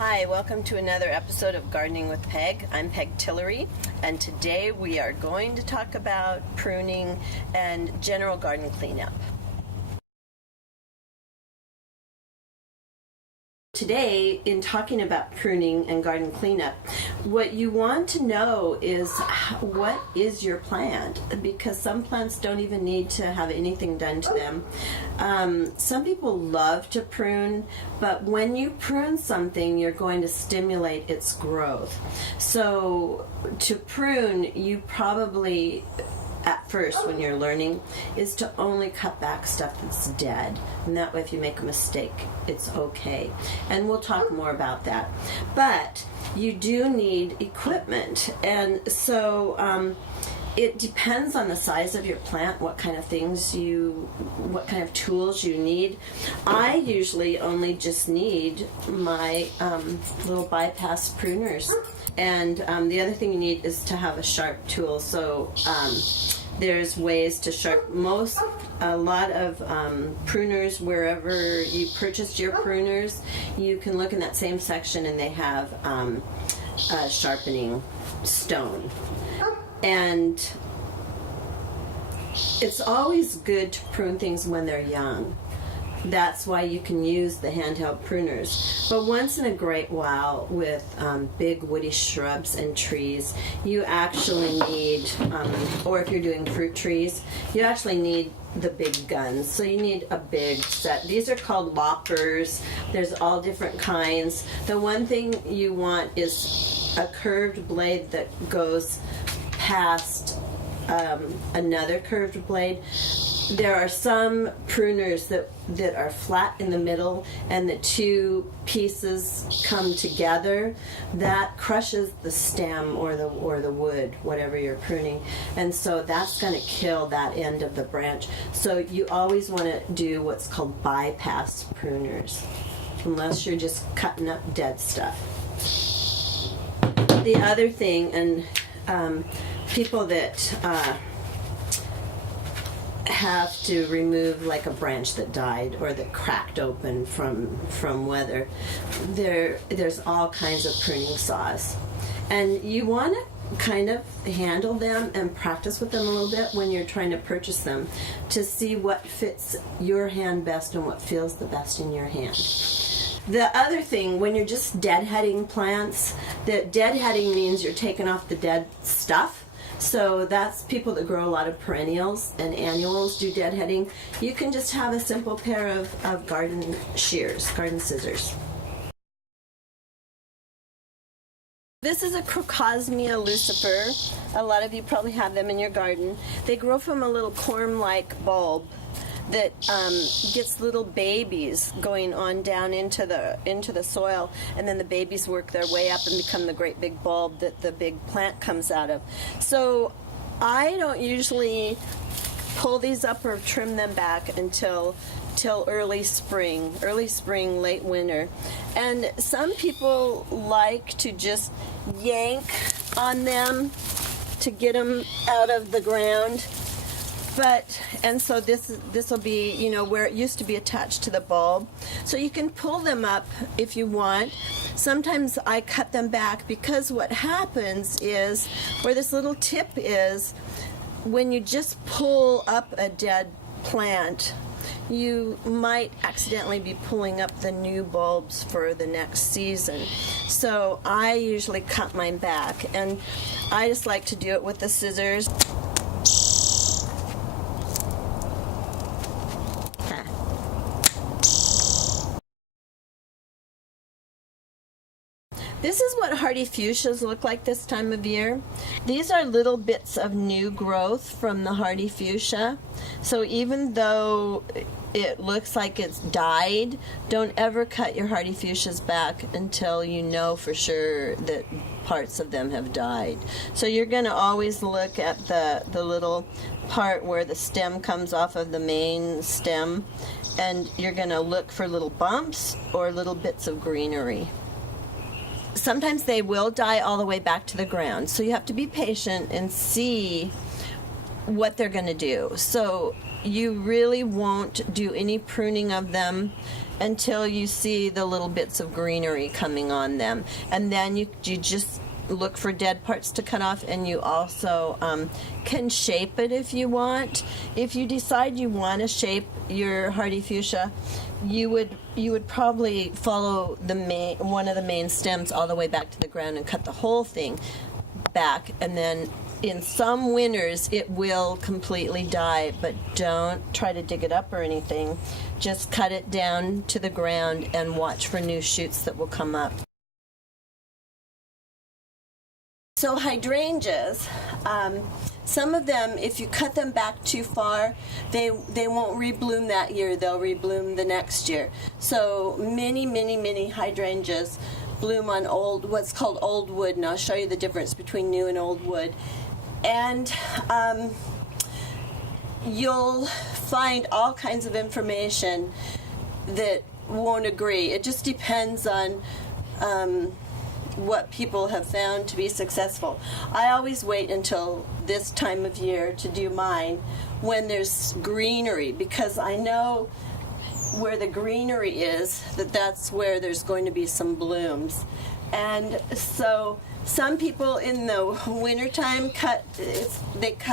Hi, welcome to another episode of Gardening with Peg. I'm Peg Tillery, and today we are going to talk about pruning and general garden cleanup. Today, in talking about pruning and garden cleanup, what you want to know is what is your plant, because some plants don't even need to have anything done to them. Some people love to prune, but when you prune something, you're going to stimulate its growth. So to prune, you probably at first when you're learning is to only cut back stuff that's dead, and that way if you make a mistake it's okay, and we'll talk more about that. But you do need equipment, and so it depends on the size of your plant, what kind of tools you need. I usually only just need my little bypass pruners. And the other thing you need is to have a sharp tool. So there's ways to a lot of pruners, wherever you purchased your pruners, you can look in that same section and they have a sharpening stone. And it's always good to prune things when they're young. That's why you can use the handheld pruners. But once in a great while, with big woody shrubs and trees, you actually need, or if you're doing fruit trees, you actually need the big guns. So you need a big set. These are called loppers. There's all different kinds. The one thing you want is a curved blade that goes past another curved blade. There are some pruners that are flat in the middle and the two pieces come together. That crushes the stem or the wood, whatever you're pruning, and so that's going to kill that end of the branch. So you always want to do what's called bypass pruners, unless you're just cutting up dead stuff. The other thing, and people that have to remove like a branch that died or that cracked open from weather, there's all kinds of pruning saws, and you want to kind of handle them and practice with them a little bit when you're trying to purchase them to see what fits your hand best and what feels the best in your hand. The other thing, when you're just deadheading plants, that deadheading means you're taking off the dead stuff. So that's people that grow a lot of perennials and annuals do deadheading. You can just have a simple pair of garden shears, garden scissors. This is a Crocosmia lucifer. A lot of you probably have them in your garden. They grow from a little corm-like bulb that gets little babies going on down into the soil, and then the babies work their way up and become the great big bulb that the big plant comes out of. So I don't usually pull these up or trim them back until early spring, late winter. And some people like to just yank on them to get them out of the ground. And so this will be, where it used to be attached to the bulb. So you can pull them up if you want. Sometimes I cut them back because what happens is, where this little tip is, when you just pull up a dead plant, you might accidentally be pulling up the new bulbs for the next season. So I usually cut mine back, and I just like to do it with the scissors. This is what hardy fuchsias look like this time of year. These are little bits of new growth from the hardy fuchsia. So even though it looks like it's died, don't ever cut your hardy fuchsias back until you know for sure that parts of them have died. So you're going to always look at the little part where the stem comes off of the main stem, and you're going to look for little bumps or little bits of greenery. Sometimes they will die all the way back to the ground, so you have to be patient and see what they're going to do. So you really won't do any pruning of them until you see the little bits of greenery coming on them. And then you just look for dead parts to cut off, and you also can shape it if you want. If you decide you want to shape your hardy fuchsia, you would probably follow one of the main stems all the way back to the ground and cut the whole thing back, and then in some winters it will completely die, but don't try to dig it up or anything. Just cut it down to the ground and watch for new shoots that will come up. So hydrangeas, some of them, if you cut them back too far, they won't rebloom that year. They'll rebloom the next year. So many hydrangeas bloom on what's called old wood, and I'll show you the difference between new and old wood. And you'll find all kinds of information that won't agree. It just depends on what people have found to be successful. I always wait until this time of year to do mine when there's greenery, because I know where the greenery is, that's where there's going to be some blooms. And so some people in the wintertime cut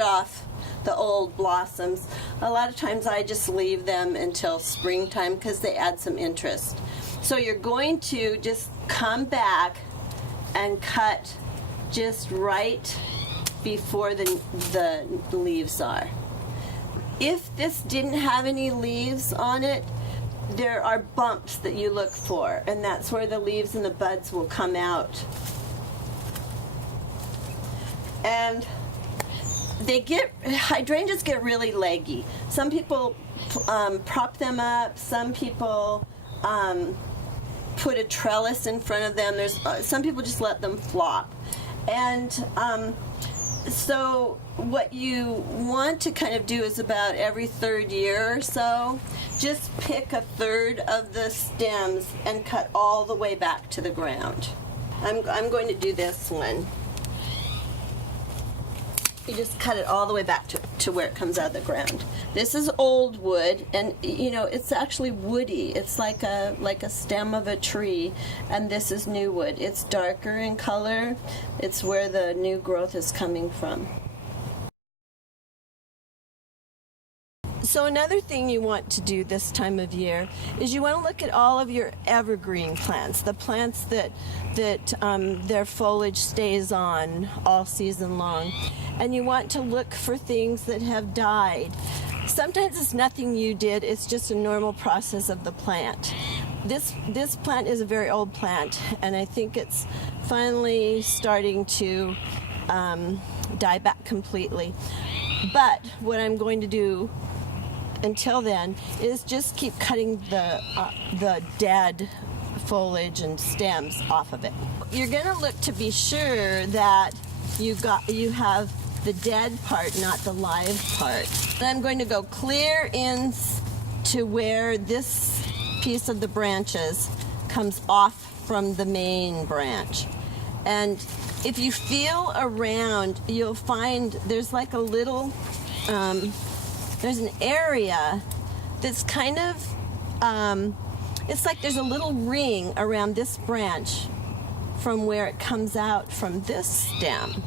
off the old blossoms. A lot of times I just leave them until springtime because they add some interest. So you're going to just come back and cut just right before the leaves are. If this didn't have any leaves on it, there are bumps that you look for, and that's where the leaves and the buds will come out. And hydrangeas get really leggy. Some people prop them up, some people put a trellis in front of them. Some people just let them flop. And so what you want to kind of do is about every third year or so, just pick a third of the stems and cut all the way back to the ground. I'm going to do this one. You just cut it all the way back to where it comes out of the ground. This is old wood, and it's actually woody. It's like a stem of a tree, and this is new wood. It's darker in color. It's where the new growth is coming from. So another thing you want to do this time of year is you want to look at all of your evergreen plants, the plants that their foliage stays on all season long. And you want to look for things that have died. Sometimes it's nothing you did, it's just a normal process of the plant. This plant is a very old plant, and I think it's finally starting to die back completely. But what I'm going to do until then is just keep cutting the dead foliage and stems off of it. You're going to look to be sure that you have the dead part, not the live part. And I'm going to go clear in to where this piece of the branches comes off from the main branch. And if you feel around, you'll find there's like a little there's an area that's kind of, it's like there's a little ring around this branch from where it comes out from this stem.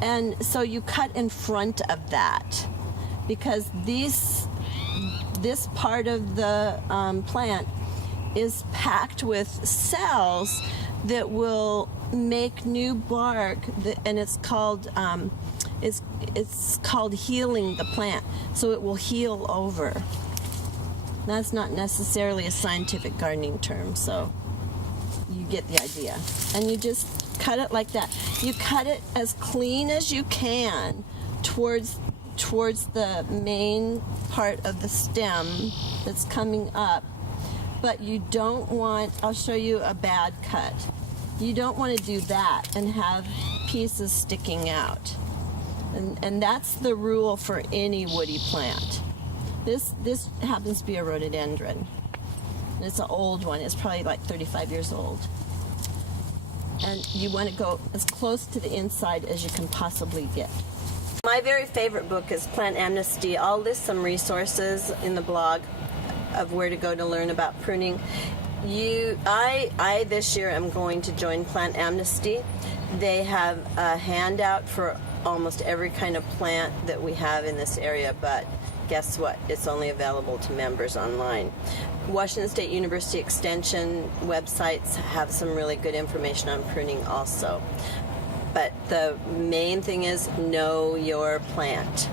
And so you cut in front of that, because this part of the plant is packed with cells that will make new bark, and it's called healing the plant, so it will heal over. That's not necessarily a scientific gardening term, so you get the idea. And you just cut it like that. You cut it as clean as you can towards the main part of the stem that's coming up, but you don't want, I'll show you a bad cut. You don't want to do that and have pieces sticking out. And that's the rule for any woody plant. This happens to be a rhododendron. It's an old one. It's probably like 35 years old. And you want to go as close to the inside as you can possibly get. My very favorite book is Plant Amnesty. I'll list some resources in the blog of where to go to learn about pruning. I this year am going to join Plant Amnesty. They have a handout for almost every kind of plant that we have in this area, but guess what? It's only available to members online. Washington State University Extension websites have some really good information on pruning also. But the main thing is know your plant.